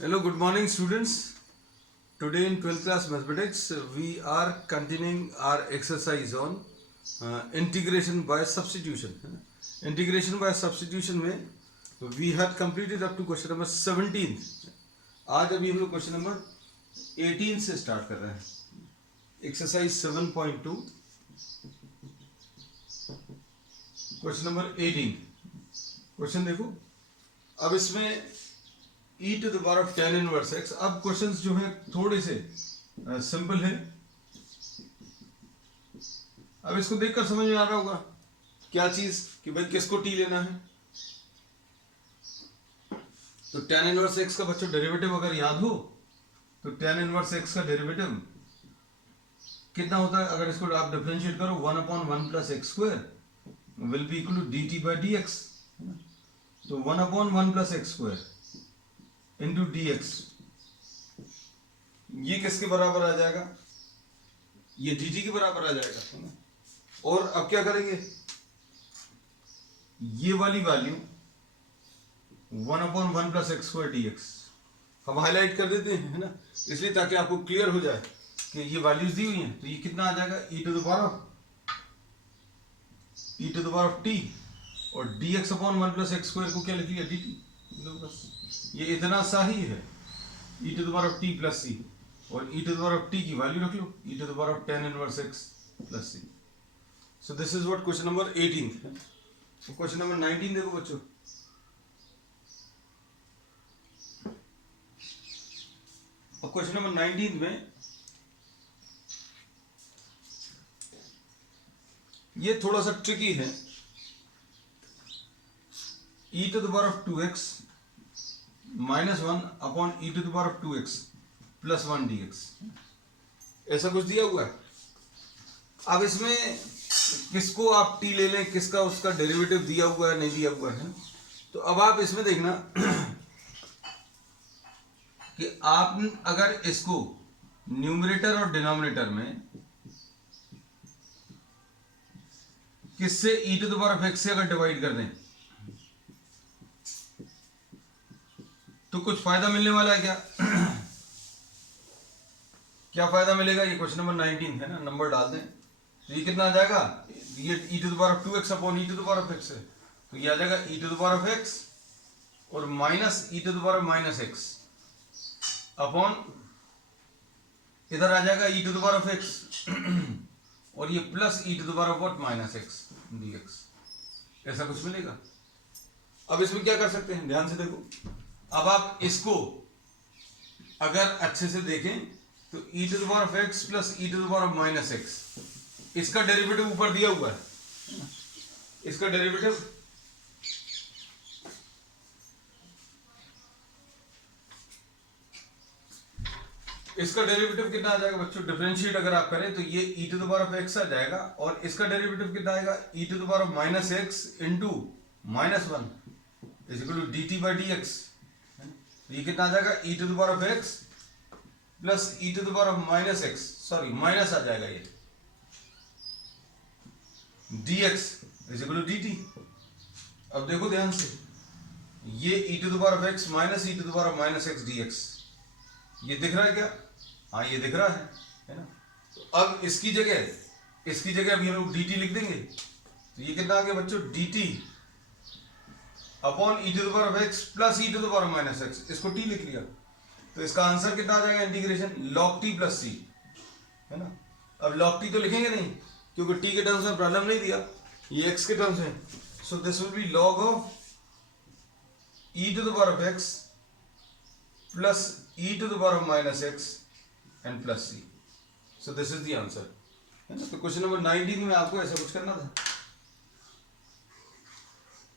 Hello, good morning, students. Today in 12th class mathematics, we are continuing our exercise on integration by substitution. Integration by substitution में we had completed up to question number 17. आज अभी हम लोग question number 18 से start कर रहे हैं. Exercise 7.2, question number 18. Question देखो. अब इसमें e to the power of tan inverse x. अब क्वेश्चंस जो है थोड़े से सिंपल है. अब इसको देखकर समझ में आ रहा होगा क्या चीज कि भाई किसको t लेना है. तो tan इनवर्स x का बच्चों डेरिवेटिव अगर याद हो तो tan इनवर्स x का डेरिवेटिव कितना होता है. अगर इसको आप डिफरेंशिएट करो 1/1 plus x square will be equal to dt by d x. तो 1/1 plus x square into d x, ये किसके बराबर आ जाएगा. ये डी टी के बराबर आ जाएगा. और अब क्या करेंगे, ये वाली value 1/1 plus x square D x हम हाईलाइट कर देते हैं, है ना, इसलिए ताकि आपको क्लियर हो जाए कि ये वैल्यूज दी हुई हैं. तो ये कितना आ जाएगा e to the power of t और d x upon 1 plus x square को क्या लिख लिया डी टी. बस ये इतना सा ही है e to the power of t plus c, और e to the power of t की वैल्यू रख लो e to the power of tan inverse x plus c. So this is what question number 18. Question number 19 देखो बच्चों. अब question number 19 में ये थोड़ा सा ट्रिकी है. e to the power of 2x minus 1 upon e to the power of 2x plus 1 dx, ऐसा कुछ दिया हुआ है. अब इसमें किसको आप t ले लें, किसका उसका डेरिवेटिव दिया हुआ है नहीं दिया हुआ है. तो अब आप इसमें देखना कि आप अगर इसको न्यूमरेटर और डिनोमिनेटर में किससे e to the power of x से अगर डिवाइड कर दें तो कुछ फायदा मिलने वाला है क्या. क्या फायदा मिलेगा, ये क्वेश्चन नंबर 19 है ना, नंबर डाल दें. तो ये कितना आ जाएगा, ये e to the power of 2x upon e to the power of x है. तो ये आ जाएगा e to the power of x और minus e to the power of minus x upon इधर आ जाएगा e to the power of x और ये plus e to the power of what minus x dx. ऐसा कुछ मिलेगा. अब इसमें क्या कर सकते हैं, ध्यान से देखो. अब आप इसको अगर अच्छे से देखें तो e to the power of x plus e to the power of minus x, इसका डेरिवेटिव ऊपर दिया हुआ है. इसका डेरिवेटिव कितना आ जाएगा बच्चों, डिफरेंशिएट अगर आप करें तो ये e to the power of x आ जाएगा और इसका डेरिवेटिव कितना आएगा e to the power of minus x into minus 1 is equal to d t by d x. ये कितना आ जाएगा e to the power of x plus e to the power of minus x, sorry minus आ जाएगा ये dx is equal to dt. अब देखो ध्यान से, ये e to the power of x minus e to the power of minus x dx, ये दिख रहा है क्या. हाँ ये दिख रहा है ना. तो अब इसकी जगह अभी हम लोग dt लिख देंगे. तो ये कितना आ गया बच्चों dt upon e to the power of x plus e to the power of minus x, इसको t लिख लिया. तो इसका आंसर कितना आ जाएगा, integration log t plus c, है ना. अब log t तो लिखेंगे नहीं क्योंकि t के टर्म्स में प्रॉब्लम नहीं दिया, ये x के टर्म्स हैं. So this will be log of e to the power of x plus e to the power of minus x and plus c. So this is the answer, है ना. तो question number 19 में आपको ऐसा कुछ करना था.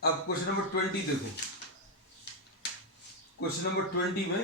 अब क्वेश्चन नंबर 20 देखो. क्वेश्चन नंबर 20 में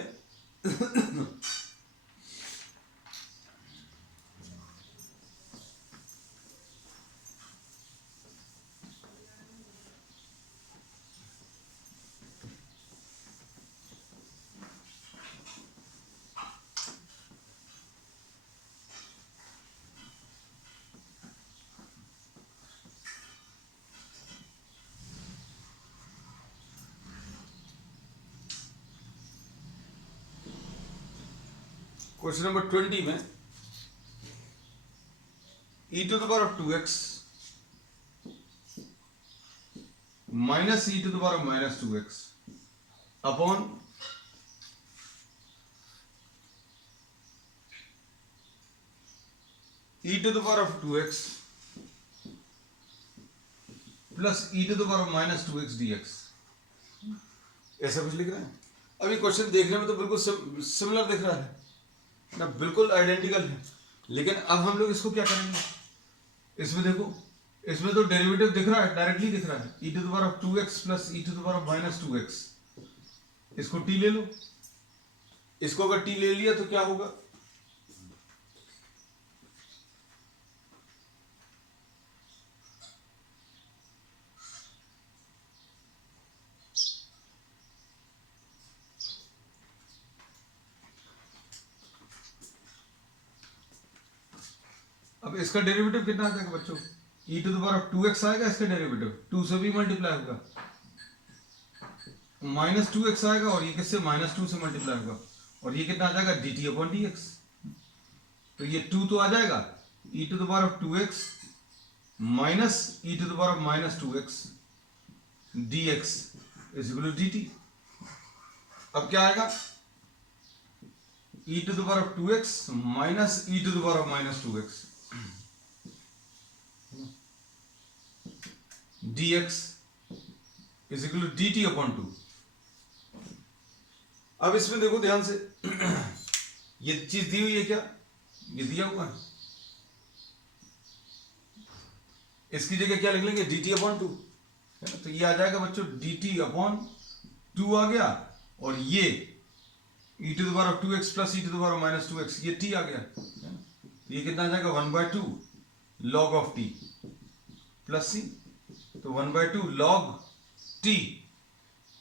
क्वेश्चन नंबर 20 में e to the power of 2x minus e to the power of minus 2x upon e to the power of 2x plus e to the power of minus 2x dx, ऐसा कुछ लिख रहा है। अभी question देखने में तो बिल्कुल सिमिलर दिख रहा है ना, बिल्कुल आइडेंटिकल है, लेकिन अब हम लोग इसको क्या करेंगे, इसमें देखो, इसमें तो डेरिवेटिव दिख रहा है, डायरेक्टली दिख रहा है, e to the power of 2x plus e to the power of minus 2x, इसको t ले लो, इसको अगर t ले लिया तो क्या होगा, अब इसका डेरिवेटिव कितना आ जाएगा बच्चों, e to the power of 2x आएगा, इसका डेरिवेटिव 2 से भी मल्टीप्लाई होगा, माइनस 2x आएगा और ये किससे माइनस 2 से मल्टीप्लाई होगा, और ये कितना आ जाएगा dt अपॉन dx, तो ये 2 तो आ जाएगा, e to the power of 2x minus e to the power of minus 2x dx is equal to dt। अब क्या आएगा, e to the power of 2x minus e to the power of minus 2x dx is equal to dt upon 2। अब इसमें देखो ध्यान से, ये चीज दी हुई है क्या, ये दिया हुआ है, इसकी जगह क्या लिख लेंगे dt अपॉन 2, है ना, तो ये आ जाएगा बच्चों dt अपॉन 2 आ गया, और ये e to the power of 2x plus e to the power of minus 2x, ये t आ गया, है ना, तो ये कितना आ जाएगा 1/2 log of t plus c, तो 1/2 log t,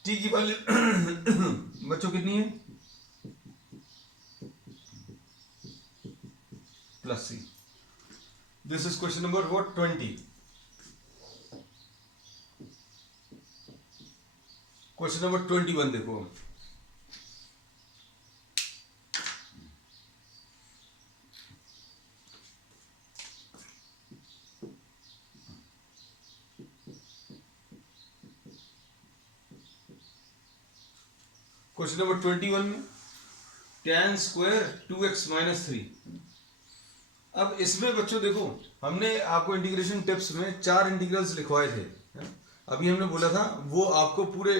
t की वैल्यू बच्चों कितनी है plus c। This is question number 20। Question number 21 देखो, क्वेश्चन नंबर 21 में tan स्क्वायर 2x माइनस 3। अब इसमें बच्चों देखो, हमने आपको इंटीग्रेशन टिप्स में 4 इंटीग्रल्स लिखवाए थे, अभी हमने बोला था वो आपको पूरे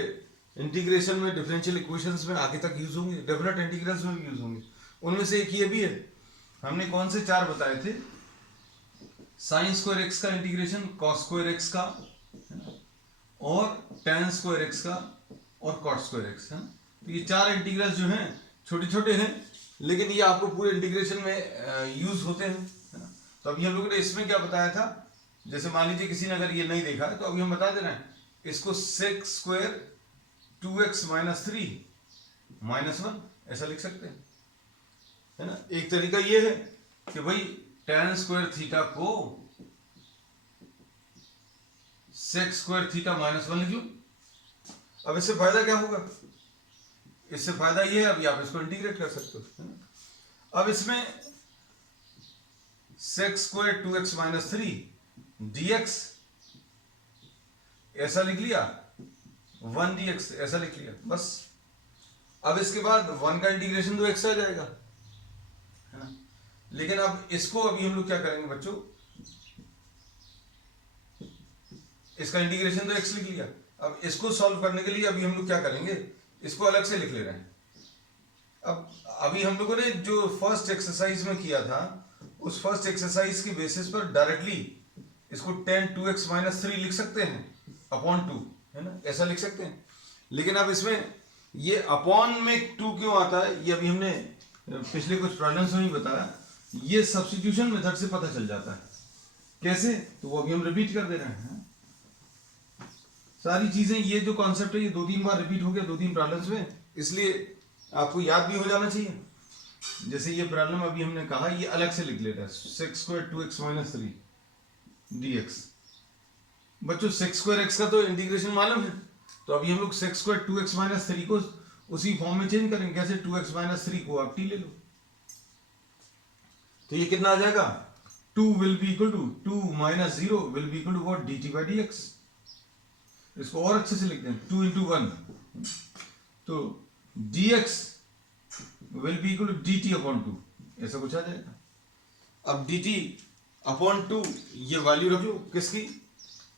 इंटीग्रेशन में, डिफरेंशियल इक्वेशंस में आगे तक यूज होंगे, डेफिनेट इंटीग्रल्स में भी यूज होंगे, उनमें से एक ये भी है। हमने कौन से 4 बताए थे, साइन स्क्वायर x का इंटीग्रेशन, कॉस स्क्वायर x का, है ना, और tan स्क्वायर x का और कॉट स्क्वायर x, है ना। तो ये 4 इंटीग्रल्स जो हैं छोटे छोटे हैं, लेकिन ये आपको पूरे इंटीग्रेशन में यूज होते हैं, है ना। तो अभी हम लोगों ने इसमें क्या बताया था, जैसे मान लीजिए किसी ने अगर ये नहीं देखा है तो अभी हम बता दे रहे हैं, इसको sec square 2x minus 3 minus 1 ऐसा लिख सकते हैं, है ना। एक तरीका ये है कि भाई tan स्क्वायर थीटा को सेक स्क्वायर थीटा माइनस 1 लिख लो। अब इससे फायदा क्या होगा, इससे फायदा ये है, अभी आप इसको इंटीग्रेट कर सकते हो, है ना। अब इसमें sec square 2x minus 3 dx ऐसा लिख लिया, 1 dx ऐसा लिख लिया, बस। अब इसके बाद 1 का इंटीग्रेशन तो x आ जाएगा, है ना। लेकिन अब इसको अभी हम लोग क्या करेंगे बच्चों, इसका इंटीग्रेशन तो x लिख लिया, अब इसको सॉल्व करने के लिए अभी हम लोग क्या करेंगे, इसको अलग से लिख ले रहे हैं। अब अभी हम लोगों ने जो फर्स्ट एक्सरसाइज में किया था, उस फर्स्ट एक्सरसाइज की बेसिस पर डायरेक्टली इसको tan 2x माइनस 3 लिख सकते हैं अपॉन 2, है ना, ऐसा लिख सकते हैं। लेकिन अब इसमें ये अपॉन में 2 क्यों आता है, ये अभी हमने पिछले कुछ प्रॉब्लम्स में ही बताया, ये सब्स्टिट्यूशन मेथड से पता चल जाता है। कैसे, तो वो अभी हम रिपीट कर दे रहे हैं। सारी चीजें, ये जो कॉन्सेप्ट है ये 2-3 बार रिपीट हो गया 2-3 प्रॉब्लम्स में, इसलिए आपको याद भी हो जाना चाहिए। जैसे ये प्रॉब्लम अभी हमने कहा, ये अलग से लिख लेता है, sec square 2x minus 3 dx। बच्चों सेक स्क्वायर x का तो इंटीग्रेशन मालूम है, तो अभी हम लोग सेक स्क्वायर 2x माइनस 3 को उसी फॉर्म में चेंज करेंगे। कैसे, 2x माइनस 3 को आप t ले लो, तो ये कितना आ जाएगा 2 will be equal to 2 minus 0 will be equal to what dt by d x. इसको और अच्छे से लिख दें 2 इंटू 1 तो dx will be equal to dt upon 2 ऐसा कुछ आ जाएगा। अब dt अपॉन 2 ये वैल्यू रख लो किसकी,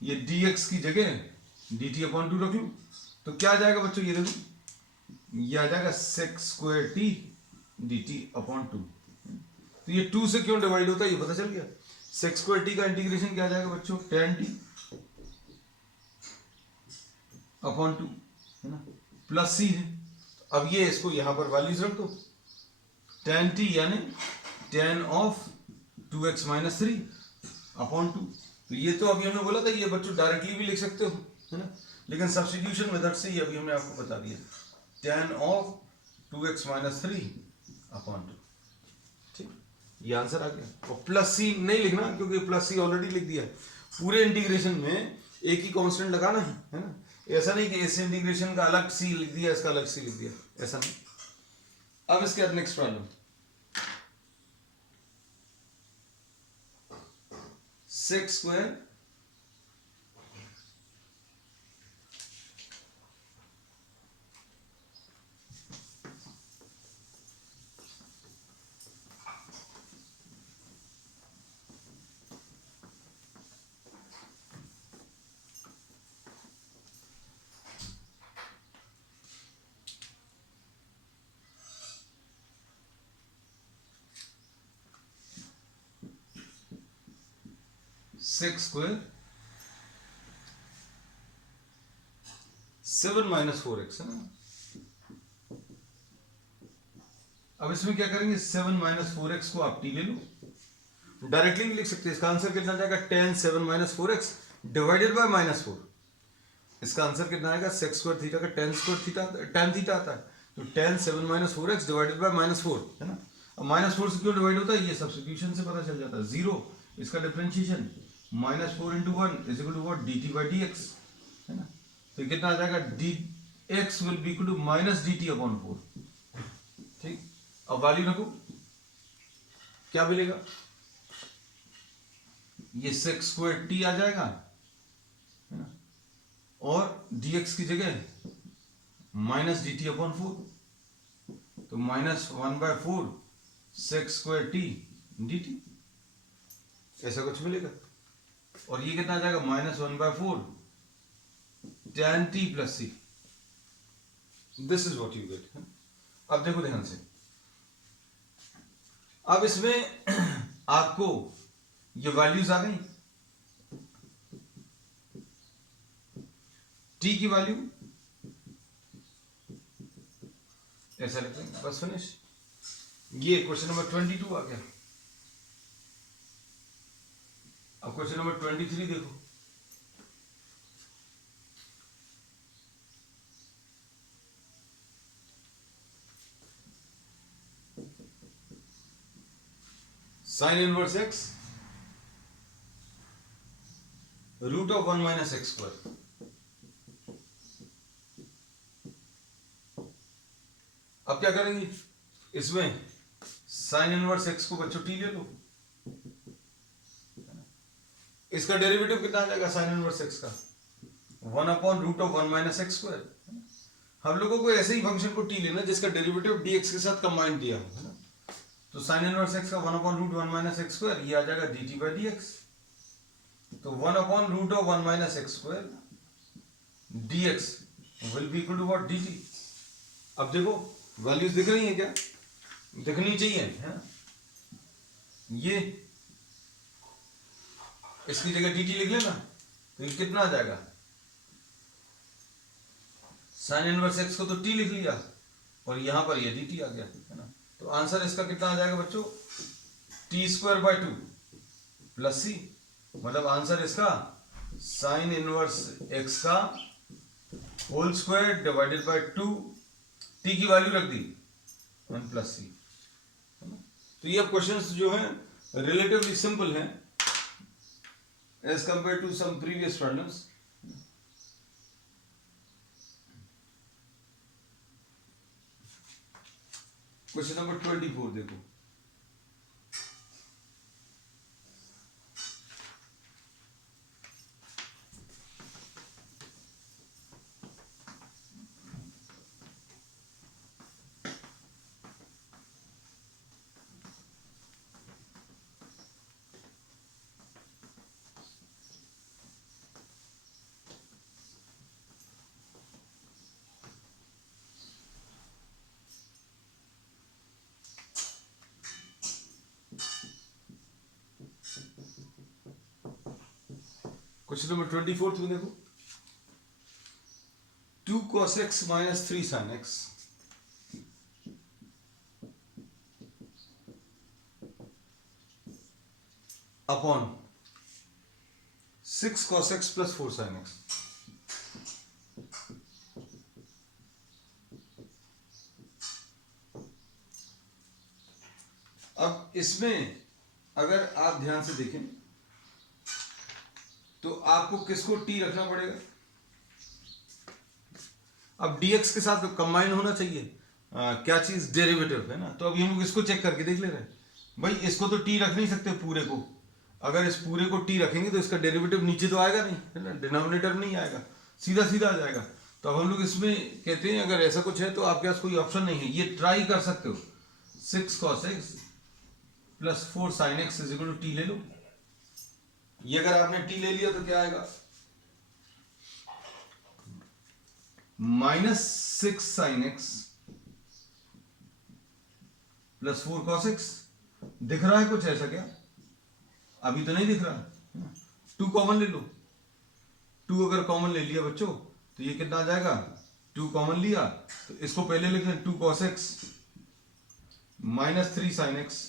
ये dx की जगह dt अपॉन 2 रख लो तो क्या आ जाएगा बच्चों, ये देखो ये आ जाएगा sec square t dt upon 2। तो ये 2 से क्यों डिवाइड होता है ये पता चल गया। sec स्क्वायर t का इंटीग्रेशन क्या आ जाएगा बच्चों tan t अपॉन 2 है ना, प्लस c है। अब ये इसको यहां पर वैल्यूज रख दो, tan t यानी tan of 2x minus 3 upon 2। तो ये तो अभी हमने बोला था ये बच्चों डायरेक्टली भी लिख सकते हो है ना, लेकिन सब्स्टिट्यूशन मेथड से ही अभी हमने आपको बता दिया tan of 2x minus 3 upon 2। ठीक, ये आंसर आ गया। और प्लस सी नहीं लिखना क्योंकि प्लस सी ऑलरेडी लिख दिया। पूरे इंटीग्रेशन में एक ही कांस्टेंट लगाना है ना, ऐसा नहीं कि इस इंटीग्रेशन का अलग सी लिख दिया इसका अलग सी लिख दिया, ऐसा नहीं। अब इसके बाद next problem, sec square sec square 7 minus 4x है ना। अब इसमें क्या करेंगे 7 माइनस 4x को आप t ले लो, डायरेक्टली भी लिख सकते हैं। इसका आंसर कितना जाएगा tan 7 minus 4x divided by minus 4। इसका आंसर कितना आएगा सेक स्क्वायर थीटा का tan square theta tan theta आता है तो tan 7 minus 4x divided by minus 4 है ना। अब माइनस 4 से क्यों डिवाइड होता है ये सब्स्टिट्यूशन से पता चल जाता है। 0 इसका differentiation minus 4 into 1 is equal to what dt by d x है ना। तो कितना आ जाएगा dx will be equal to minus dt upon 4। ठीक, अब वैल्यू रखो क्या मिलेगा, ये सेक स्क्वायर t आ जाएगा है ना, और dx की जगह माइनस dt अपॉन 4 तो minus 1/4 sec square t dt ऐसा कुछ मिलेगा। और ये कितना आ जाएगा minus 1/4 tan t plus c. This is what you get. अब देखो ध्यान से, अब इसमें आपको ये वैल्यूज आ गई, t की वैल्यू ऐसा लिख लेंगे बस फिनिश। ये क्वेश्चन नंबर 22 आ गया। अब क्वेश्चन नंबर 23 देखो, sine inverse x root of 1 minus x square. अब क्या करेंगे इसमें साइन इनवर्स x को बच्चों t ले लो, इसका डेरिवेटिव कितना आ जाएगा साइन इनवर्स x का 1 upon root of 1 minus x square. हम लोगों को ऐसे ही फंक्शन को t लेना जिसका डेरिवेटिव dx के साथ कंबाइंड दिया हो है ना। तो साइन इनवर्स x का 1 upon root 1 minus x square ये आ जाएगा dt बाई डी एक्स। तो 1 upon root of 1 minus x square dx will be equal to what dt। अब देखो वैल्यूज दिख रही हैं क्या, दिखनी चाहिए है ना। ये इसकी जगह dt लिख लेना तो ये कितना आ जाएगा, साइन इनवर्स x को तो t लिख लिया और यहां पर ये dt आ गया है ना। तो आंसर इसका कितना आ जाएगा बच्चों t square by 2 plus c, मतलब आंसर इसका साइन इनवर्स x का whole square divided by 2, t की वैल्यू रख दी 1 प्लस c। तो ये क्वेश्चंस जो हैं रिलेटिवली सिंपल हैं as compare to some previous problems. Question number 24 देखो, क्वेश्चन नंबर 24 में देखो 2 cos x minus 3 sin x upon 6 cos x plus 4 sin x। अब इसमें अगर आप ध्यान से देखें तो आपको किसको t रखना पड़ेगा। अब dx के साथ कंबाइन होना चाहिए क्या चीज, डेरिवेटिव है ना। तो अभी हम लोग इसको चेक करके देख ले रहे हैं भाई, इसको तो t रख नहीं सकते पूरे को। अगर इस पूरे को t रखेंगे तो इसका डेरिवेटिव नीचे तो आएगा नहीं, है ना, डिनोमिनेटर में नहीं आएगा, सीधा सीधा आ जाएगा। तो अब हम लोग इसमें कहते हैं अगर ऐसा कुछ है तो आपके पास कोई ऑप्शन नहीं है, ये ट्राई कर सकते हो। 6 cos x plus 4 sin x is equal to t ले लो। ये अगर आपने t ले लिया तो क्या आएगा, -6 sin x plus 4 cos x। दिख रहा है कुछ ऐसा क्या, अभी तो नहीं दिख रहा। 2 कॉमन ले लो, 2 अगर कॉमन ले लिया बच्चों तो ये कितना आ जाएगा, 2 कॉमन लिया तो इसको पहले लिख लें 2 cos x minus 3 sin x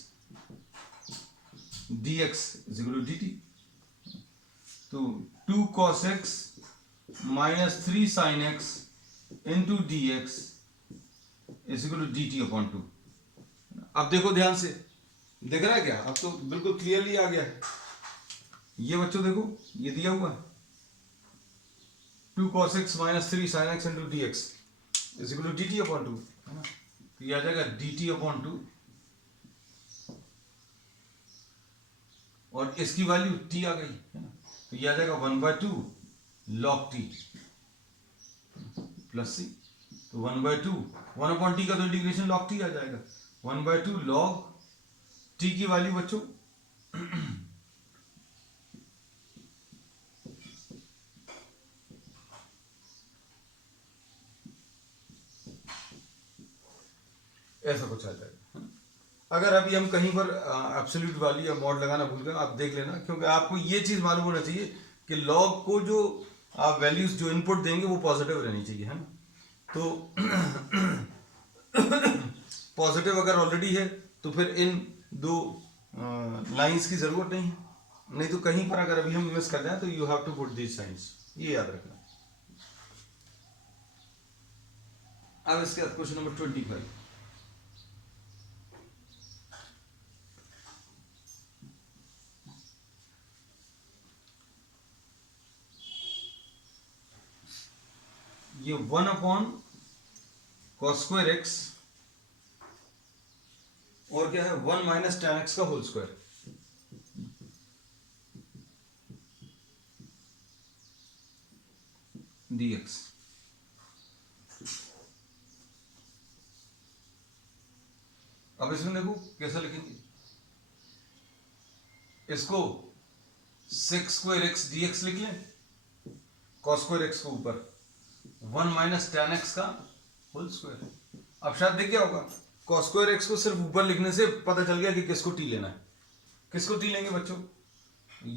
dx is equal to dt। तो 2 cos x minus 3 sin x into dx is equal to dt upon 2। अब देखो ध्यान से, दिख रहा है क्या, अब तो बिल्कुल क्लियरली आ गया है। ये बच्चों देखो ये दिया हुआ है 2 cos x minus 3 sin x into dx is equal to dt upon 2, है ना। तो ये आ जाएगा dt अपॉन 2 और इसकी वैल्यू t आ गई, है ना। तो ये आ जाएगा 1/2 log t प्लस c। तो 1/2 1/t का तो इंटीग्रेशन log t आ जाएगा, 1/2 log t की वैल्यू बच्चों ऐसा कुछ आ जाएगा। अगर अभी हम कहीं पर एब्सोल्यूट वैल्यू या मॉड लगाना भूल गए आप देख लेना, क्योंकि आपको ये चीज मालूम होना चाहिए कि लॉग को जो आप वैल्यूज जो इनपुट देंगे वो पॉजिटिव रहनी चाहिए, है ना। तो पॉजिटिव अगर ऑलरेडी है तो फिर इन दो लाइंस की जरूरत नहीं है, नहीं तो कहीं पर अगर अभी हम मिस कर जाए तो you have to put these signs, ये याद रखना। अब इसके बाद क्वेश्चन नंबर 25। ये 1 अपॉन cos स्क्वायर x और क्या है 1 माइनस tan x का होल स्क्वायर dx। अब इसमें देखो कैसा लिखेंगे, इसको 6 स्क्वायर x dx लिख लें, cos स्क्वायर x को ऊपर 1 माइनस tan x का होल स्क्वायर। अब शायद दिख गया होगा, cos स्क्वायर x को सिर्फ ऊपर लिखने से पता चल गया कि किसको t लेना है। किसको t लेंगे बच्चों,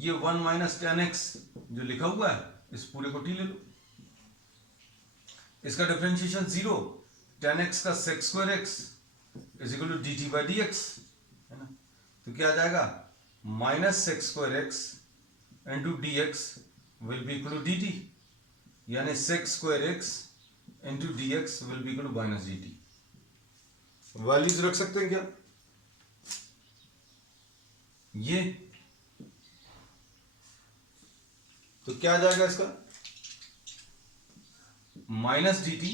ये 1 माइनस tan x जो लिखा हुआ है इस पूरे को t ले लो। इसका डिफरेंशिएशन 0, tan x का sec square x is equal to dt by dx, है ना। तो क्या आ जाएगा minus sec square x into dx will be equal to dt, यानी sec square x into dx will be equal to minus dt। Values रख सकते हैं क्या, ये तो क्या आ जाएगा इसका minus dt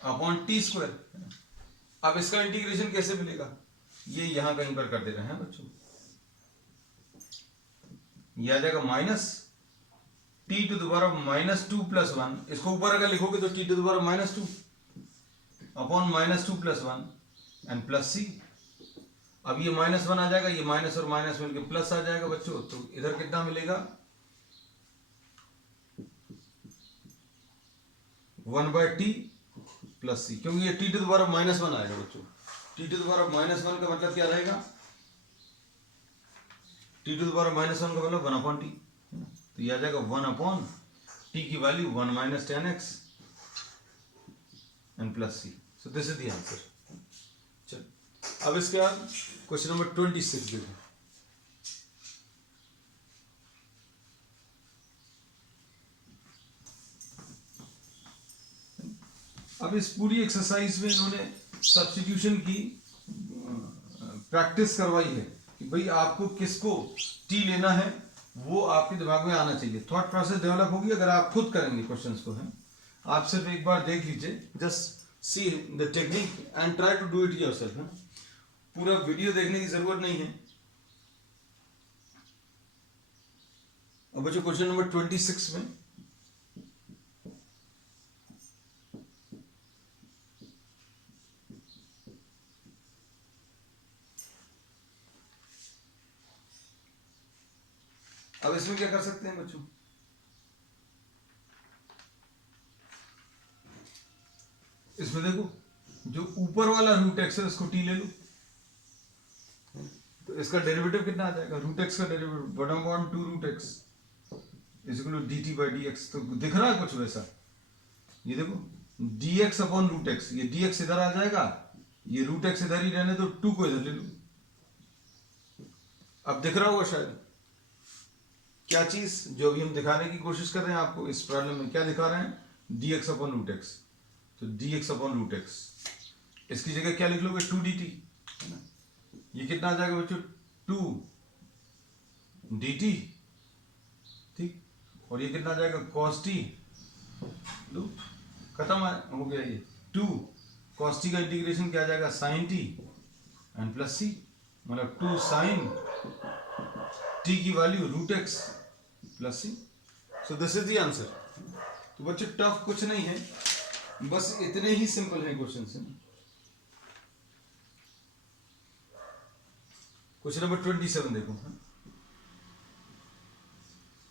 upon T square. अब इसका इंटीग्रेशन कैसे मिलेगा, ये यहां कहीं पर कर दे रहे हैं बच्चों, ये आ जाएगा minus t to the power minus 2 plus 1, इसको ऊपर अगर लिखोगे तो t to the power minus 2 upon minus 2 plus 1 and plus c. अब ये माइनस 1 आ जाएगा, ये माइनस और माइनस मिलकर प्लस आ जाएगा बच्चों। तो इधर कितना मिलेगा 1/t प्लस सी, क्योंकि ये t to the power minus 1 आएगा बच्चों। T to the power minus 1 का मतलब क्या रहेगा, t to the power minus 1 का मतलब 1/t, तो ये आ जाएगा 1 t की value 1 minus tan x and plus c. So this is the answer. चल अब इसके बाद क्वेश्चन नंबर 26 देखो। अब इस पूरी एक्सरसाइज में इन्होंने सब्स्टिट्यूशन की प्रैक्टिस करवाई है कि भाई आपको किसको टी लेना है वो आपके दिमाग में आना चाहिए। थॉट प्रोसेस डेवलप होगी अगर आप खुद करेंगे क्वेश्चंस को। है आप सिर्फ एक बार देख लीजिए, just see the technique and try to do it yourself. पूरा वीडियो देखने की जरूरत नहीं है। अब बच्चों क्वेश्चन नंबर 26 में अब इसमें क्या कर सकते हैं बच्चों, इसमें देखो जो ऊपर वाला रूट एक्स है उसको टी ले लो, तो इसका डेरिवेटिव कितना आ जाएगा, रूट एक्स का derivative bottom bond 2 root x is equal to dt by d x. तो दिख रहा है कुछ वैसा, ये देखो dx अपॉन रूट एक्स, ये dx इधर आ जाएगा, ये रूट एक्स इधर ही रहने तो 2 को इधर ले लो। अब दिख रहा होगा शायद क्या चीज जो अभी हम दिखाने की कोशिश कर रहे हैं आपको इस प्रॉब्लम में, क्या दिखा रहे हैं, dx अपॉन रूट एक्स। तो dx अपॉन रूट एक्स, इसकी जगह क्या लिख लोगे 2dt, है ना। ये कितना आ जाएगा बच्चों 2dt, ठीक, और ये कितना आ जाएगा cos t, लो खत्म हो गया ये 2 cos t का इंटीग्रेशन क्या आ जाएगा sin t and plus c, मतलब 2 sin t की value root x plus c. So this is the answer. तो बच्चों टफ कुछ नहीं है, बस इतने ही सिंपल है क्वेश्चन से। क्वेश्चन नंबर 27 देखो।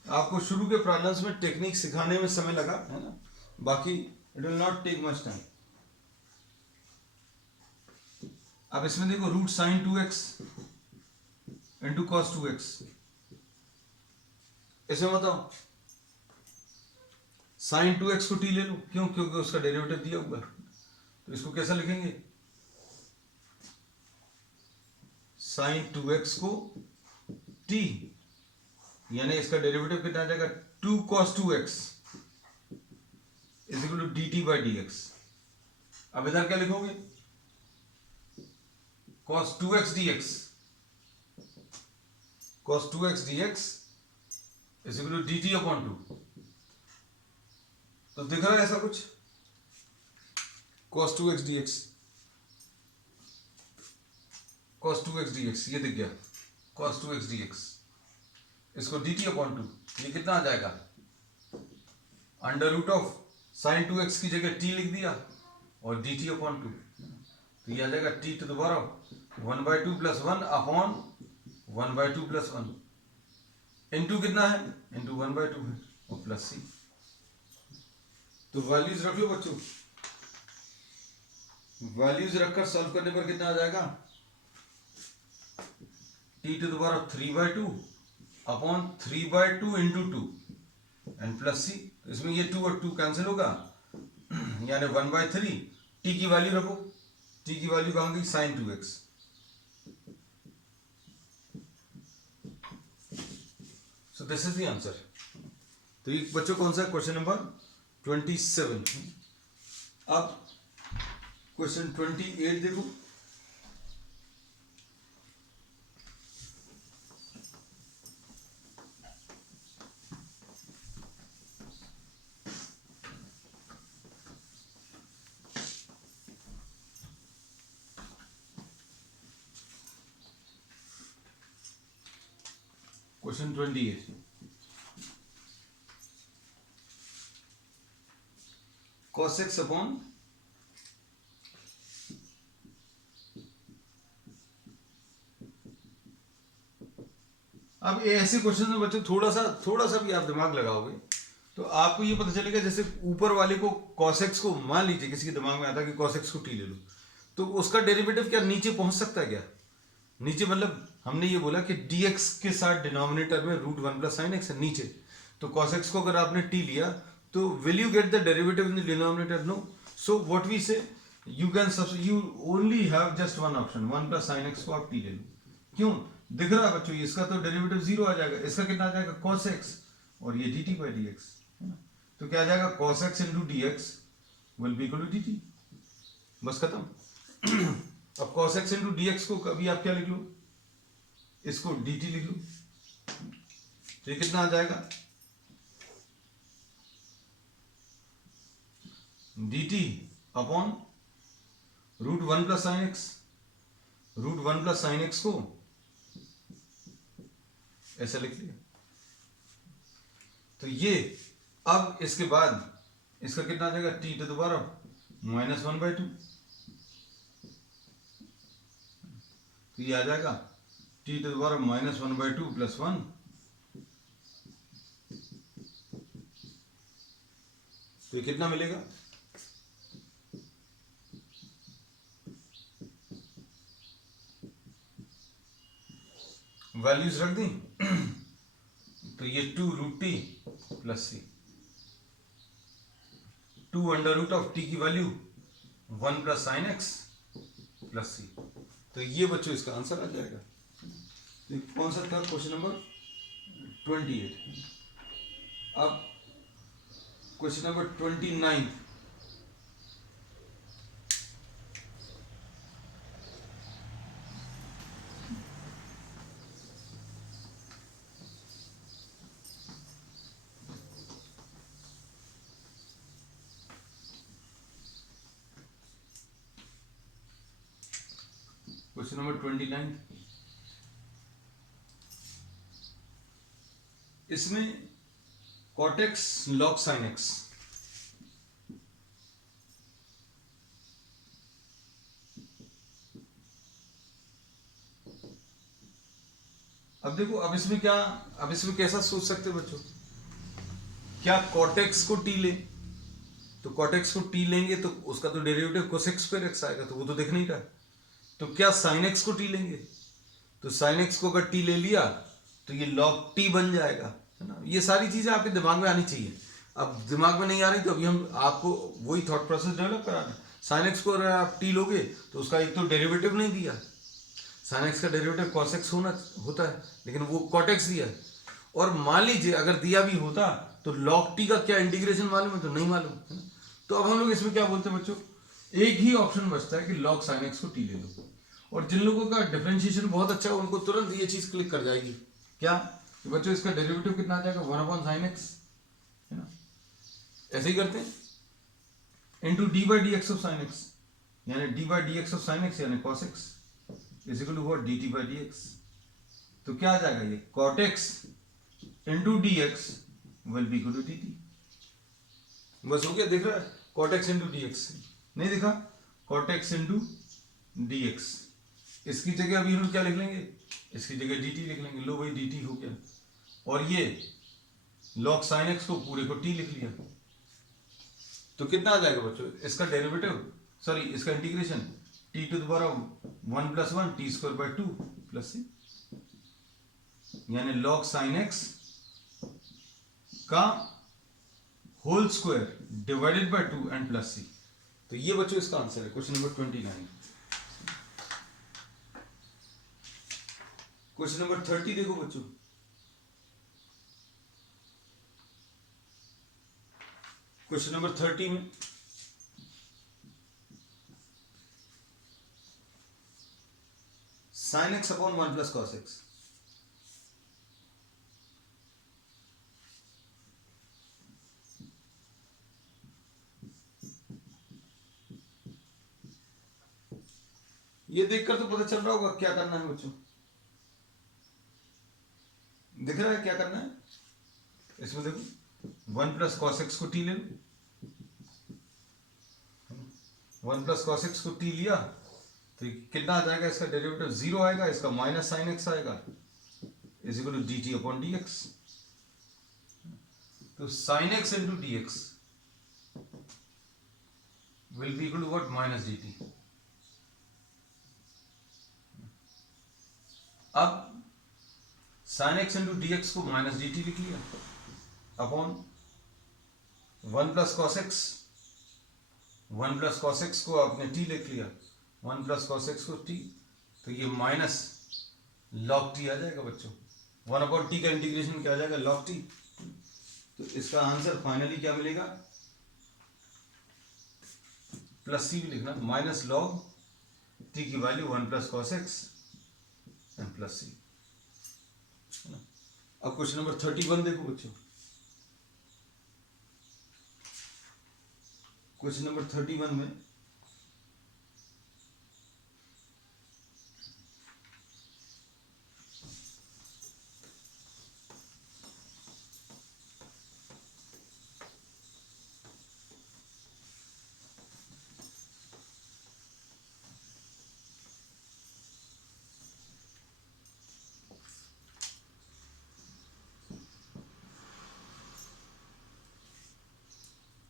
आपको शुरू के प्रॉब्लम्स में टेक्निक सिखाने में समय लगा है ना, बाकी it will not take much time. अब इसमें देखो root sine 2x into cos 2x, इसमें बताओ साइन 2x को t ले लो, क्यों, क्योंकि उसका डेरिवेटिव दिया हुआ है। तो इसको कैसा लिखेंगे, साइन 2x को t, यानी इसका डेरिवेटिव कितना आ जाएगा 2 cos 2x is equal to dt by dx। अब इधर क्या लिखोगे, cos 2x dx, cos 2x dx is equal to dt upon 2। तो दिख रहा है ऐसा कुछ, cos 2x dx, cos 2x dx ये दिख गया, cos 2x dx, इसको dt अपॉन 2, ये कितना आ जाएगा under root of sine 2x की जगह t लिख दिया और dt अपॉन 2, तो ये आ जाएगा t to the power 1/2 plus 1 upon 1/2 plus 1 into कितना है, इंटू 1/2 है और प्लस c। तो वैल्यूज रख लो बच्चों, वैल्यूज रखकर सॉल्व करने पर कितना आ जाएगा t to the power 3/2 upon 3/2 into 2 and plus c। इसमें ये 2 और 2 कैंसिल होगा, यानी 1/3, t की वैल्यू रखो, t की वैल्यू कहाँ गई sine 2x। So this is the answer. तो ये बच्चों कौन सा क्वेश्चन नंबर 27। अब क्वेश्चन 28 देखो। क्वेश्चन 28, cos x अपॉन अब ऐसे क्वेश्चन में बच्चों थोड़ा सा भी आप दिमाग लगाओगे तो आपको ये पता चलेगा, जैसे ऊपर वाले को cos x को मान लीजिए किसी के दिमाग में आता है कि cos x को t ले लो, तो उसका डेरिवेटिव क्या नीचे पहुंच सकता है क्या, नीचे मतलब हमने ये बोला कि dx के साथ डिनोमिनेटर में रूट 1 प्लस साइन एक्स है नीचे, तो cos x को अगर आपने t लिया तो will you get the derivative in the denominator? No. So what we say, you can you only have just one option, 1 plus sin x को आप t ले लो. क्यों? दिख रहा है बच्चों, इसका तो डेरिवेटिव जीरो आ जाएगा, इसका कितना आ जाएगा cos x और ये dt by dx है ना. तो क्या आ जाएगा cos x into dx will be equal to dt. बस खत्म. अब cos x into dx को कभी आप क्या लिख लो, इसको dt लिख लो. तो ये कितना आ जाएगा dt upon root 1 plus sine x. Root 1 plus sine x को ऐसा लिख लिया. तो ये अब इसके बाद इसका कितना आ जाएगा टी टू द पावर -1/2. तो ये आ जाएगा t to the power -1/2 plus 1. तो ये कितना मिलेगा, वैल्यूज रख दी. तो ये 2 root t plus c, 2 under root of t की value 1 plus sine x plus c. तो ये बच्चों इसका आंसर आ जाएगा. तो कौन सा था क्वेश्चन नंबर 28. अब क्वेश्चन नंबर 29. Question number 29. इसमें cot x log sin x. अब देखो, अब इसमें क्या, अब इसमें कैसा सोच सकते हो बच्चों, क्या cot x को t ले, तो cot x को t लेंगे तो उसका तो derivative cos x square x आएगा, तो वो तो दिख नहीं रहा. तो क्या sin x को t लेंगे, तो sin x को अगर t ले लिया तो ये log t बन जाएगा, है ना. ये सारी चीजें आपके दिमाग में आनी चाहिए. अब दिमाग में नहीं आ रही तो अभी हम आपको वही थॉट प्रोसेस डेवलप कराना. sin x को अगर आप t लोगे तो उसका एक तो डेरिवेटिव नहीं दिया, sin x का डेरिवेटिव cos x होता है, लेकिन वो cot x दिया है. और मान लीजिए अगर दिया भी होता तो log t का क्या इंटीग्रेशन मालूम है, तो नहीं मालूम, है ना. तो अब हम लोग इसमें क्या बोलते हैं बच्चों, एक ही ऑप्शन बचता है कि log sin x को t ले लो. और जिन लोगों का डिफरेंशिएशन बहुत अच्छा है उनको तुरंत ये चीज क्लिक कर जाएगी. क्या तो बच्चों, इसका डेरिवेटिव कितना आ जाएगा 1/sin x, है ना. ऐसे ही करते हैं into d by dx of sin x, यानी d by dx of sin x यानी cos x is equal to what dt by dx. तो क्या आ जाएगा, ये cot x into dx will be equal to dt. बस हो गया. दिख रहा है cot x इनटू dx, नहीं दिखा, cot x इनटू dx. इसकी जगह अभी हम क्या लिख लेंगे, इसकी जगह dt लिख लेंगे. लो भाई dt हो गया. और ये log sin x को पूरे को t लिख लिया. तो कितना आ जाएगा बच्चों, इसका डेरिवेटिव, सॉरी इसका integration t to the power 1 plus 1 t square by 2 plus c, यानी log sin x का whole square divided by 2 and plus c. तो ये बच्चों इसका आंसर है क्वेश्चन नंबर 29. क्वेश्चन नंबर 30 देखो बच्चों. क्वेश्चन नंबर 30 में sin x upon 1 plus cos x. ये देखकर तो पता चल रहा होगा क्या करना है बच्चों. दिख रहा है क्या करना है. इसमें देखो 1 प्लस cos x को t ले लो. 1 प्लस cos x को t लिया तो कितना आ जाएगा, इसका डेरिवेटिव 0 आएगा, इसका माइनस साइन एक्स आएगा is equal to dt upon dx. तो sin x into dx will be equal to what, minus dt. अब sin x इंटू dx को माइनस dt लिख लिया. Upon 1 plus cos x, 1 plus cos x को आपने t लिख लिया, 1 plus cos x को टी, तो ये माइनस लॉग टी आ जाएगा बच्चों। 1 अपॉन टी का इंटीग्रेशन क्या आ जाएगा, लॉग टी। तो इसका आंसर फाइनली क्या मिलेगा, प्लस सी भी लिखना, माइनस लॉग टी की value 1 plus cos x and plus c. अब क्वेश्चन नंबर 31 देखो बच्चों। क्वेश्चन नंबर 31 में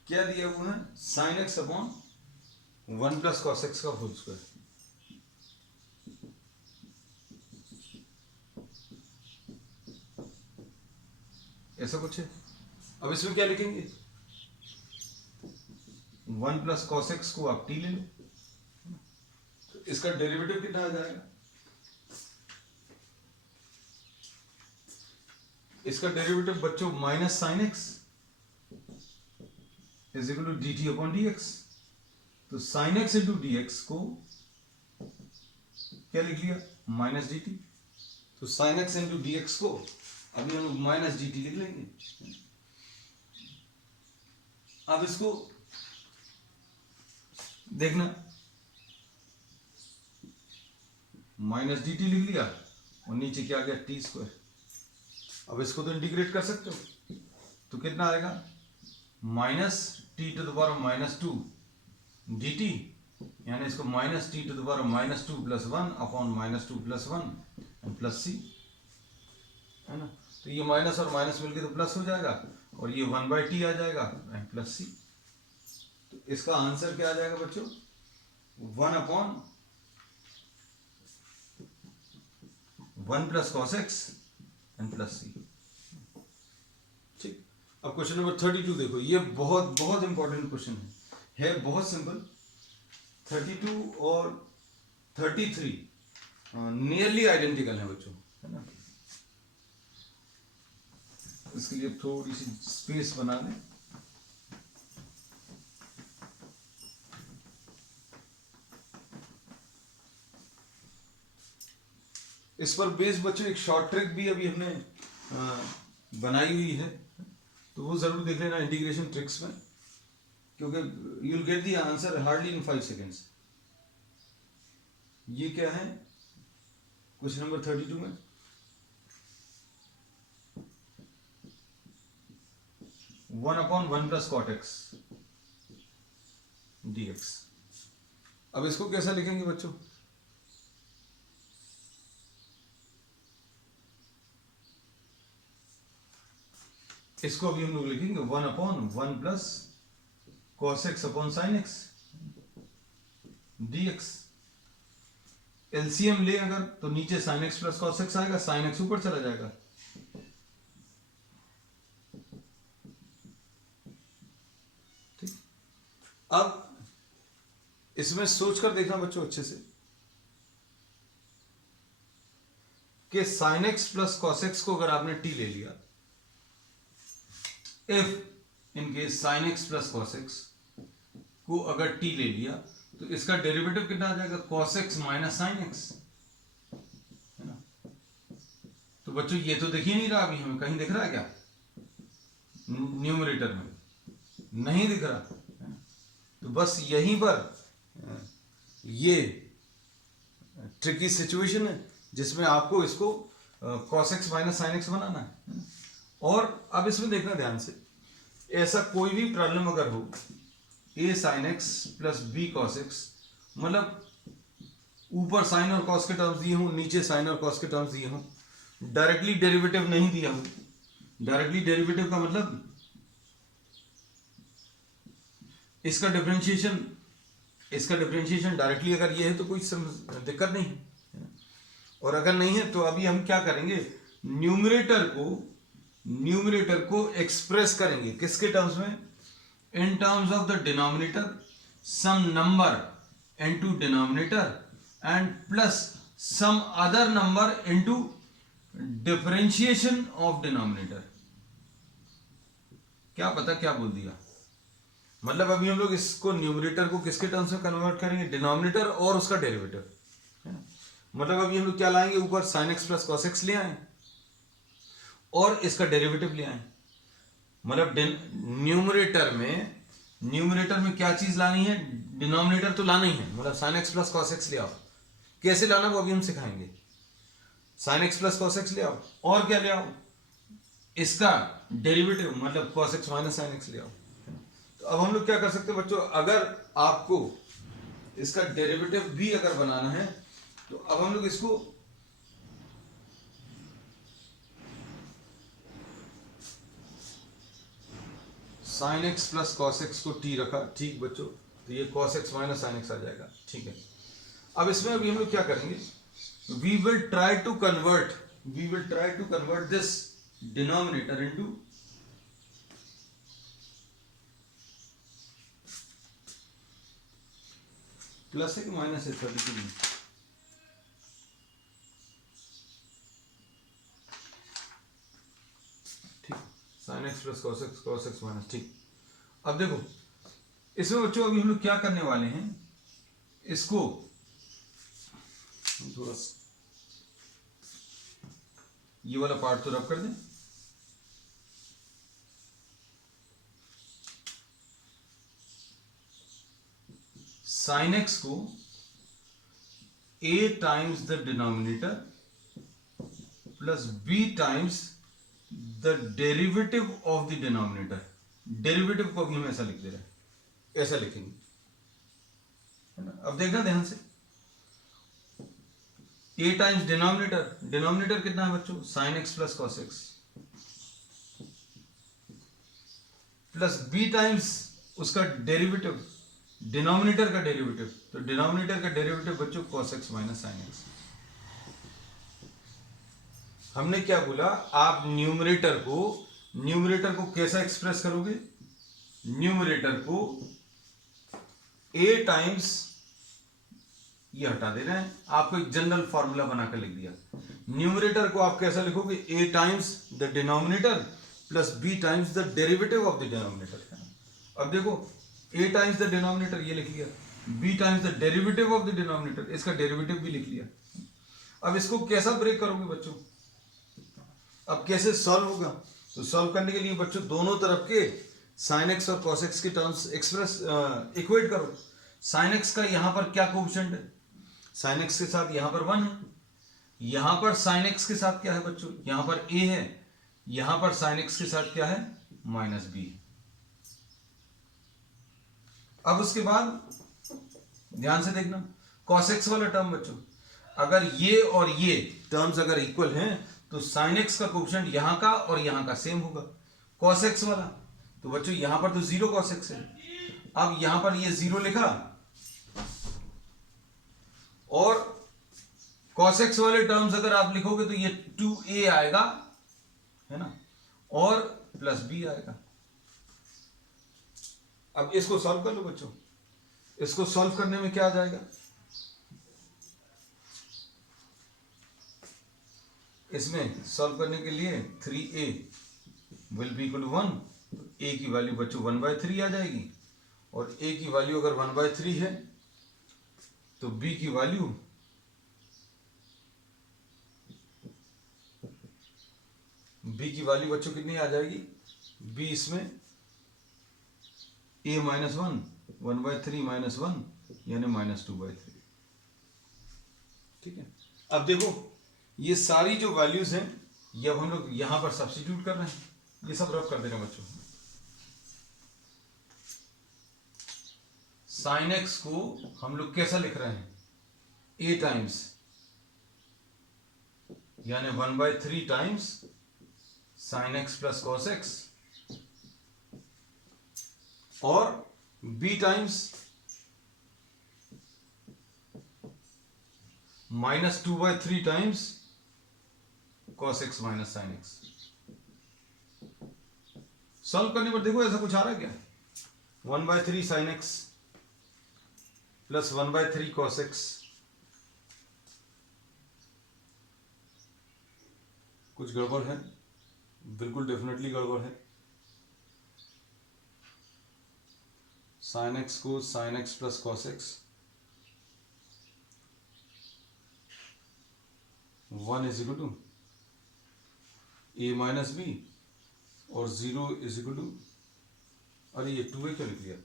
क्या दिया हुआ है, sine x upon 1 plus cos x का होल स्क्वायर। ऐसा कुछ है। अब इसमें क्या लिखेंगे, 1 प्लस कॉस एक्स को आप टी ले लो, तो इसका डेरिवेटिव कितना आ जाएगा, इसका डेरिवेटिव बच्चों minus sine x is equal to d t upon d x. तो sine x into d x को क्या लिख लिया, माइनस डी टी। तो sine x into d x को अभी हम माइनस डी टी लिख लेंगे। अब इसको देखना, माइनस डी टी लिख लिया और नीचे क्या आ गया, टी स्क्वायर। अब इसको तो इंटीग्रेट कर सकते हो, तो कितना आएगा, minus t to the power minus 2 d t, यानी इसको minus t to the power minus 2 plus 1 upon minus 2 plus 1 and plus c, है ना। तो ये माइनस और माइनस मिलके तो प्लस हो जाएगा और ये 1 बाई टी आ जाएगा एंड प्लस सी। तो इसका आंसर क्या आ जाएगा बच्चों, 1 upon 1 plus cos x and plus c. ठीक। अब क्वेश्चन नंबर 32 देखो, ये बहुत बहुत इंपॉर्टेंट क्वेश्चन है बहुत सिंपल। 32 और 33 नियरली आइडेंटिकल है बच्चों, है ना। इसके लिए थोड़ी सी स्पेस बना लें। इस पर बेस बच्चों एक शॉर्ट ट्रिक भी अभी हमने बनाई हुई है, तो वो जरूर देख लेना इंटीग्रेशन ट्रिक्स में, क्योंकि you will get the answer hardly in 5 seconds. ये क्या है क्वेश्चन नंबर 32 में, one upon 1 plus cot x d x. अब इसको कैसा लिखेंगे बच्चों, इसको अभी हम लोग लिखेंगे 1 upon 1 plus cos x upon sine x d x. LCM ले अगर तो नीचे sign x plus cos x आएगा, साइन एक्स ऊपर चला जाएगा। ठीक। अब इसमें सोचकर देखना बच्चों अच्छे से कि sign x plus cos x को अगर आपने टी ले लिया, if in case sign x plus cos x को अगर टी ले लिया, तो इसका डेरिवेटिव कितना आ जाएगा, cos x minus sine x, है ना। तो बच्चों ये तो दिख ही नहीं रहा अभी हमें, कहीं दिख रहा है क्या, न्यूमरेटर में नहीं दिख रहा, है ना? तो बस यहीं पर ये ट्रिकी सिचुएशन है जिसमें आपको इसको cos x minus sine x बनाना है। और अब इसमें देखना ध्यान से, ऐसा कोई भी प्रॉब्लम अगर हो, a sine x plus b cos x, मतलब ऊपर साइन और कॉस के टर्म्स दिए हों, नीचे साइन और कॉस के टर्म्स दिए हों, डायरेक्टली डेरिवेटिव नहीं दिया हो। डायरेक्टली डेरिवेटिव का मतलब इसका डिफरेंशिएशन डायरेक्टली अगर ये है तो कोई दिक्कत नहीं है। और अगर नहीं है तो अभी हम क्या करेंगे, न्यूमरेटर को न्यूमरेटर को एक्सप्रेस करेंगे किसके टर्म्स में? In terms of the denominator some number into denominator and plus some other number into differentiation of denominator. क्या पता क्या बोल दिया, मतलब अभी हम लोग इसको न्यूमरेटर को किसके टर्म्स में कन्वर्ट करेंगे? डिनोमिनेटर और उसका डेरिवेटिव, है ना? मतलब अभी हम लोग क्या लाएंगे? ऊपर sign x plus cos x ले आए और इसका डेरिवेटिव ले आए। मतलब न्यूमरेटर में क्या चीज लानी है? डिनोमिनेटर तो लाना ही है, मतलब sign x plus cos x ले आओ। कैसे लाना वो अभी हम सिखाएंगे। Sign x plus cos x ले आओ और क्या ले आओ? इसका डेरिवेटिव मतलब cos x minus sine x ले आओ। तो अब हम लोग क्या कर सकते हैं बच्चों, अगर आपको इसका डेरिवेटिव भी अगर बनाना है तो अब हम लोग इसको sine x plus cos x को t रखा, ठीक बच्चों, तो ये cos x minus sine x आ जाएगा, ठीक है। अब इसमें अभी हम लोग क्या करेंगे? We will try to convert this denominator into plus है कि माइनस है? 32 ठीक, sine x plus cos x minus, ठीक। अब देखो इसमें बच्चों अभी हम लोग क्या करने वाले हैं, इसको थोड़ा ये वाला पार्ट तो रब कर दें। साइन एक्स को a times the denominator plus b times the derivative of the denominator. Derivative को अभी हम ऐसा लिख दे रहे हैं, ऐसा लिखेंगे, है ना? अब देखना ध्यान से, a टाइम्स डिनोमिनेटर कितना है बच्चों? Sign x plus cos x, plus b times उसका डेरिवेटिव, डिनोमिनेटर का डेरिवेटिव, तो डिनोमिनेटर का डेरिवेटिव बच्चों cos x minus sine x. हमने क्या बोला? आप न्यूमरेटर को कैसा एक्सप्रेस करोगे? न्यूमरेटर को a टाइम्स, ये हटा देना है, आपको एक जनरल फॉर्मूला बनाकर लिख दिया। न्यूमरेटर को आप कैसा लिखोगे? a times the denominator plus b times the derivative of the denominator. अब देखो a टाइम्स द डिनोमिनेटर ये लिख लिया, b times the derivative of the denominator, इसका डेरिवेटिव भी लिख लिया। अब इसको कैसा ब्रेक करोगे बच्चों? अब कैसे सॉल्व होगा? तो सॉल्व करने के लिए बच्चों दोनों तरफ के साइन एक्स और कॉस एक्स के टर्म्स एक्सप्रेस इक्वेट करो। साइन एक्स का यहां पर क्या कोएफिशिएंट है? साइन एक्स के साथ यहां पर 1 है, यहां पर साइन एक्स के साथ क्या है बच्चों? यहां पर a है, यहां पर साइन एक्स के साथ क्या है? Minus b। अब उसके बाद ध्यान से देखना, cos x वाला टर्म बच्चों, अगर ये और ये टर्म्स अगर इक्वल हैं तो sin x का कोएफिशिएंट यहां का और यहां का सेम होगा। cos x वाला तो बच्चों यहां पर तो 0 cos x है, अब यहां पर ये 0 लिखा और cos x वाले टर्म्स अगर आप लिखोगे तो ये 2a आएगा, है ना, और प्लस b आएगा। अब इसको सॉल्व कर लो बच्चों, इसको सॉल्व करने में क्या आ जाएगा? इसमें सॉल्व करने के लिए 3a will be equal to 1, तो a की वैल्यू बच्चों 1/3 आ जाएगी, और a की वैल्यू अगर 1/3 है तो b की वैल्यू बच्चों कितनी आ जाएगी? b इसमें a माइनस 1/3 माइनस 1 यानी -2/3। ठीक है, अब देखो ये सारी जो वैल्यूज हैं ये अब हम लोग यहां पर सब्स्टिट्यूट कर रहे हैं, ये सब रब कर देना बच्चों। साइन एक्स को हम लोग कैसा लिख रहे हैं? a टाइम्स यानी 1/3 times sign x plus cos x, और b times -2/3 times cos x minus sine x. Solve करने पर देखो ऐसा कुछ आ रहा है क्या, 1/3 sin x plus 1/3 cos x, कुछ गड़बड़ है, बिल्कुल डेफिनेटली गड़बड़ है। sin x को sin x plus cos x, 1 is equal to a minus b और 0 इज इक्वल टू, अरे ये 2a क्यों लिख दिया,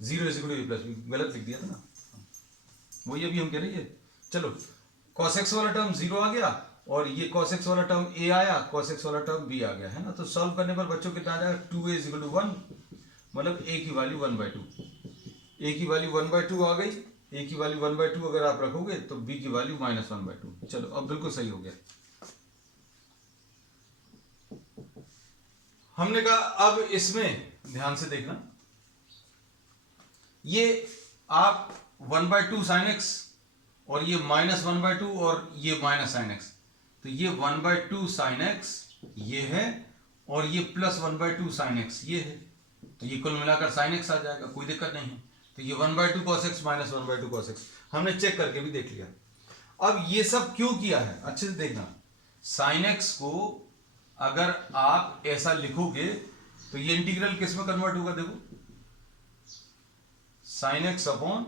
0 is equal to a plus b, गलत लिख दिया था ना, वही अभी हम कह रहे हैं। चलो cos x वाला टर्म 0 आ गया और ये cos x वाला टर्म a आया, cos x वाला टर्म b आ गया, है ना। तो सॉल्व करने पर बच्चों कितना आ जाएगा, 2a इज इक्वल टू 1, मतलब a की वैल्यू 1/2, a की वैल्यू 1/2 आ गई। a की वैल्यू 1/2 अगर आप रखोगे तो b की वैल्यू -1/2। चलो अब बिल्कुल सही हो गया। हमने कहा अब इसमें ध्यान से देखना, ये आप 1/2 sin x और ये -1/2 और ये माइनस sin x, तो ये 1/2 sin x ये है और ये प्लस 1/2 sin x ये है, तो ये कुल मिलाकर sin x आ जाएगा, कोई दिक्कत नहीं है। तो ये 1/2 cos x minus 1/2 cos x हमने चेक करके भी देख लिया। अब ये सब क्यों किया है अच्छे से देखना, sin x को अगर आप ऐसा लिखोगे तो ये इंटीग्रल किस में कन्वर्ट होगा, देखो sin x upon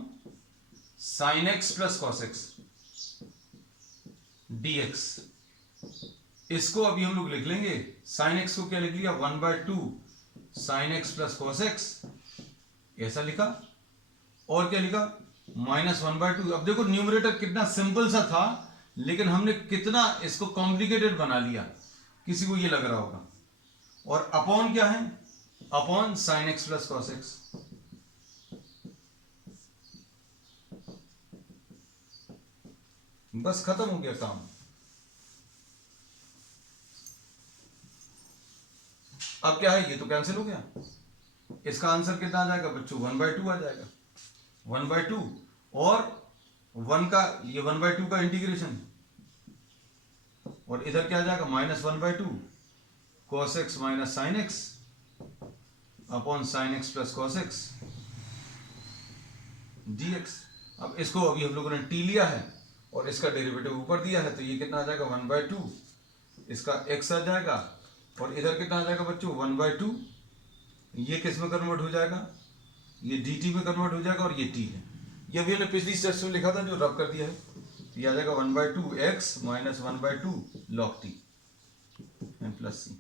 sin x plus cos x dx, इसको अभी हम लोग लिख लेंगे, sin x को क्या लिख लिया, 1/2 sin x plus cos x, ऐसा लिखा, और क्या लिखा -1/2। अब देखो न्यूमरेटर कितना सिंपल सा था, लेकिन हमने कितना इसको कॉम्प्लिकेटेड बना लिया, किसी को ये लग रहा होगा। और अपॉन क्या है, upon sin x plus cos x, बस खत्म हो गया काम। अब क्या है, ये तो कैंसिल हो गया, इसका आंसर कितना आ जाएगा बच्चों, 1/2 आ जाएगा, 1/2 और 1 का ये 1/2 का इंटीग्रेशन, और इधर क्या आ जाएगा -1/2 cos x minus sin x upon sin x plus cos x dx। अब इसको अभी हम लोगों ने t लिया है और इसका डेरिवेटिव ऊपर दिया है, तो ये कितना आ जाएगा 1/2, इसका x आ जाएगा, और इधर कितना आ जाएगा बच्चों 1/2, ये किस में कन्वर्ट हो जाएगा, ये dt में कन्वर्ट हो जाएगा, और ये t है, ये भी हमने पिछली स्टेप्स में लिखा था जो रब कर दिया है, तो ये आ जाएगा 1/2 x minus 1/2 log t and plus c।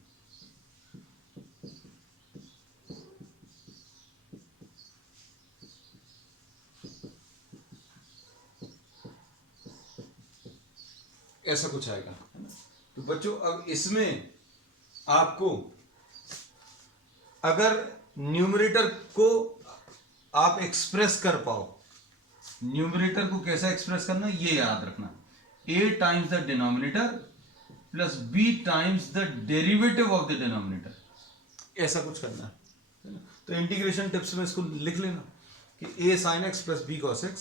ऐसा कुछ आएगा, है ना। तो बच्चों अब इसमें आपको अगर न्यूमरेटर को आप एक्सप्रेस कर पाओ, न्यूमरेटर को कैसा एक्सप्रेस करना ये याद रखना, a times the denominator plus b times the derivative of the denominator, ऐसा कुछ करना है ना। तो इंटीग्रेशन टिप्स में इसको लिख लेना कि a sin x plus b cos x,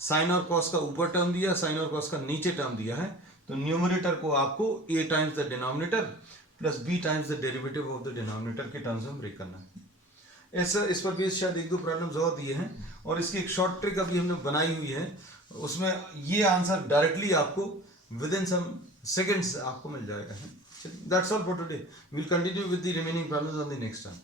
sine और कॉस का ऊपर टर्म दिया, साइन और कॉस का नीचे टर्म दिया है, तो न्यूमरेटर को आपको a times the denominator plus b times the derivative of the denominator के टर्म्स में ब्रेक करना है। ऐसा इस पर भी शायद 1-2 प्रॉब्लम्स और दिए हैं, और इसकी एक शॉर्ट ट्रिक अभी हमने बनाई हुई है, उसमें ये आंसर डायरेक्टली आपको विद इन सम सेकेंड्स आपको मिल जाएगा। That's all for today, we will continue with the remaining problems on the next time.